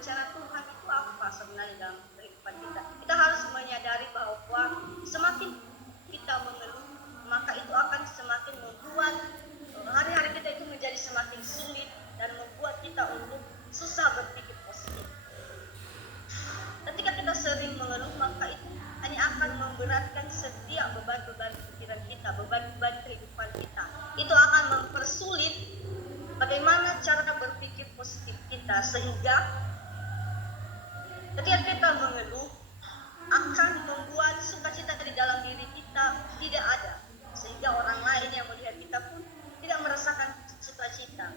rencana Tuhan itu apa sebenarnya dalam kehidupan kita. Kita harus menyadari bahwa semakin kita mengeluh, maka itu akan semakin membuat hari-hari kita itu menjadi semakin sulit dan membuat kita untuk susah berpikir positif. Ketika kita sering mengeluh, maka itu hanya akan memberatkan setiap beban-beban pikiran kita, beban-beban kehidupan kita. Itu akan mempersulit bagaimana cara berpikir positif kita, sehingga ketika kita mengeluh akan membuat sukacita di dalam diri kita tidak ada, sehingga orang lain yang melihat kita pun tidak merasakan sukacita.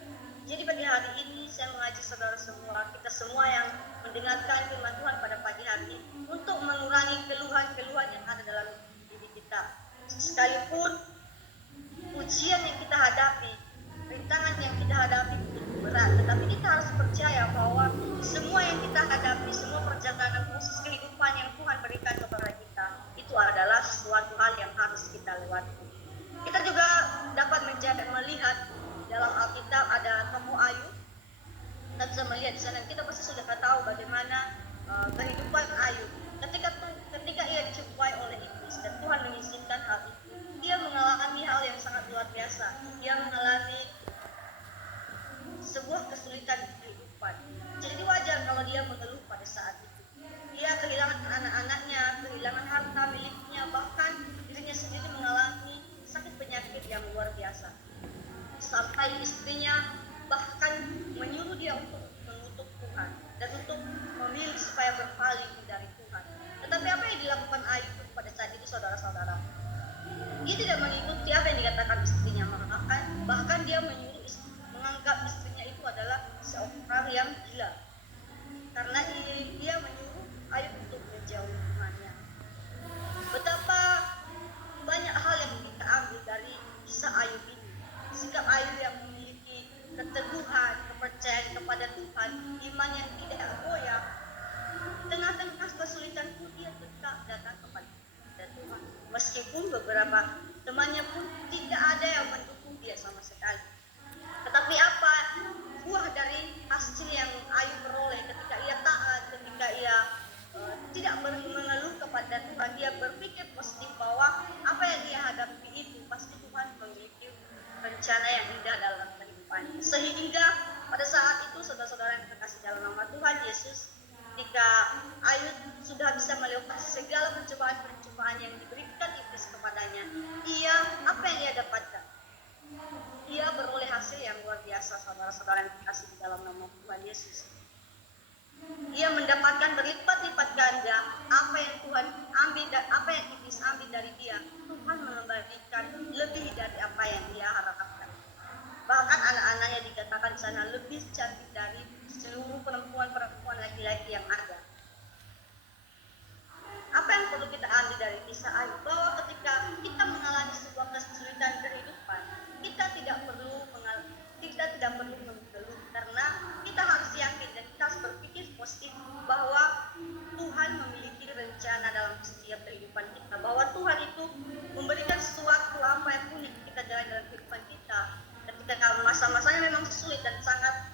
Jadi bagi hari ini saya mengajak saudara semua, kita semua yang mendengarkan firman Tuhan pada pagi hari ini, untuk mengurangi keluhan-keluhan yang ada dalam diri kita. Sekalipun ujian yang kita hadapi, rintangan yang kita hadapi begitu berat, tetapi kita harus percaya bahwa semua yang kita hadapi, semua perjalanan proses kehidupan yang Tuhan berikan kepada kita, itu adalah suatu hal yang harus kita lewati. Kita juga dapat melihat dalam Alkitab ada tokoh Ayub. Kita bisa melihat di sana, kita pasti sudah tahu bagaimana kehidupan Ayub. Ketika ia dijumpai oleh iblis dan Tuhan mengizinkan hal itu, dia mengalami hal yang sangat luar biasa. Dia mengalami sebuah kesulitan kehidupan. Jadi wajar kalau dia mengeluh pada saat itu. Dia kehilangan anak-anaknya, kehilangan harta miliknya, bahkan dirinya sendiri mengalami sakit penyakit yang luar biasa. Sampai istrinya bahkan menyuruh dia untuk mengutuk Tuhan dan untuk memilih supaya berpaling dari Tuhan. Tetapi apa yang dilakukan Ayub pada saat itu, saudara-saudara? Dia tidak mengikuti apa yang dikatakan istrinya, bahkan dia menganggap istrinya itu adalah seorang yang gila, karena dia menyuruh Ayub untuk menjauhi Tuhannya. Betapa banyak hal yang kita ambil dari kisah Ayub ini. Sikap Ayub yang memiliki keteguhan, kepercayaan kepada Tuhan, iman yang tidak goyah. Tengah-tengah kesulitan pun dia tetap datang kepada Tuhan. Meskipun beberapa temannya pun tidak ada yang mendukung dia sama sekali. Tetapi apa buah dari hasil yang Ayub peroleh ketika ia taat, ketika ia tidak mengeluh kepada Tuhan, dia berpikir positif bahwa apa yang dia hadapi itu pasti Tuhan memiliki rencana yang indah dalam kehidupannya. Sehingga pada saat itu, saudara-saudara yang terkasih dalam nama Tuhan Yesus, ketika Ayub sudah bisa melewati segala pencobaan-pencobaan yang diberikan iblis kepadanya, apa yang dia dapatkan? Dia beroleh hasil yang luar biasa, saudara-saudara yang terkasih di dalam nama Tuhan Yesus. Dia mendapatkan berlipat-lipat ganda apa yang Tuhan ambil dan apa yang iblis ambil dari dia. Tuhan mengembalikan lebih dari apa yang dia harapkan. Bahkan anak-anaknya dikatakan di sana lebih cantik dari seluruh perempuan-perempuan laki-laki yang ada. Apa yang perlu kita ambil dari kisah Ayub? Bahwa ketika kita mengalami sebuah kesulitan kehidupan, kita tidak perlu mengeluh, karena kita harus yakin dan kita harus berpikir positif bahwa Tuhan memiliki rencana dalam setiap kehidupan kita, bahwa Tuhan itu memberikan sesuatu apa yang pun kita jalani dalam kehidupan kita. Ketika masa-masanya memang sulit dan sangat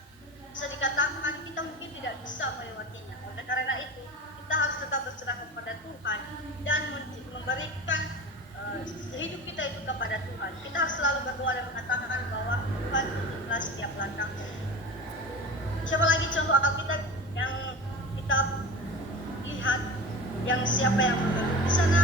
bisa dikatakan kita mungkin tidak bisa melewatinya. Oleh karena itu kita harus tetap berserah kepada Tuhan dan memberikan hidup kita itu kepada Tuhan. Kita harus selalu berdoa dan mengatakan bahwa Tuhan tunjuklah setiap langkah. Siapa lagi contoh Alkitab yang kita lihat, yang siapa yang mengeluh? Di sana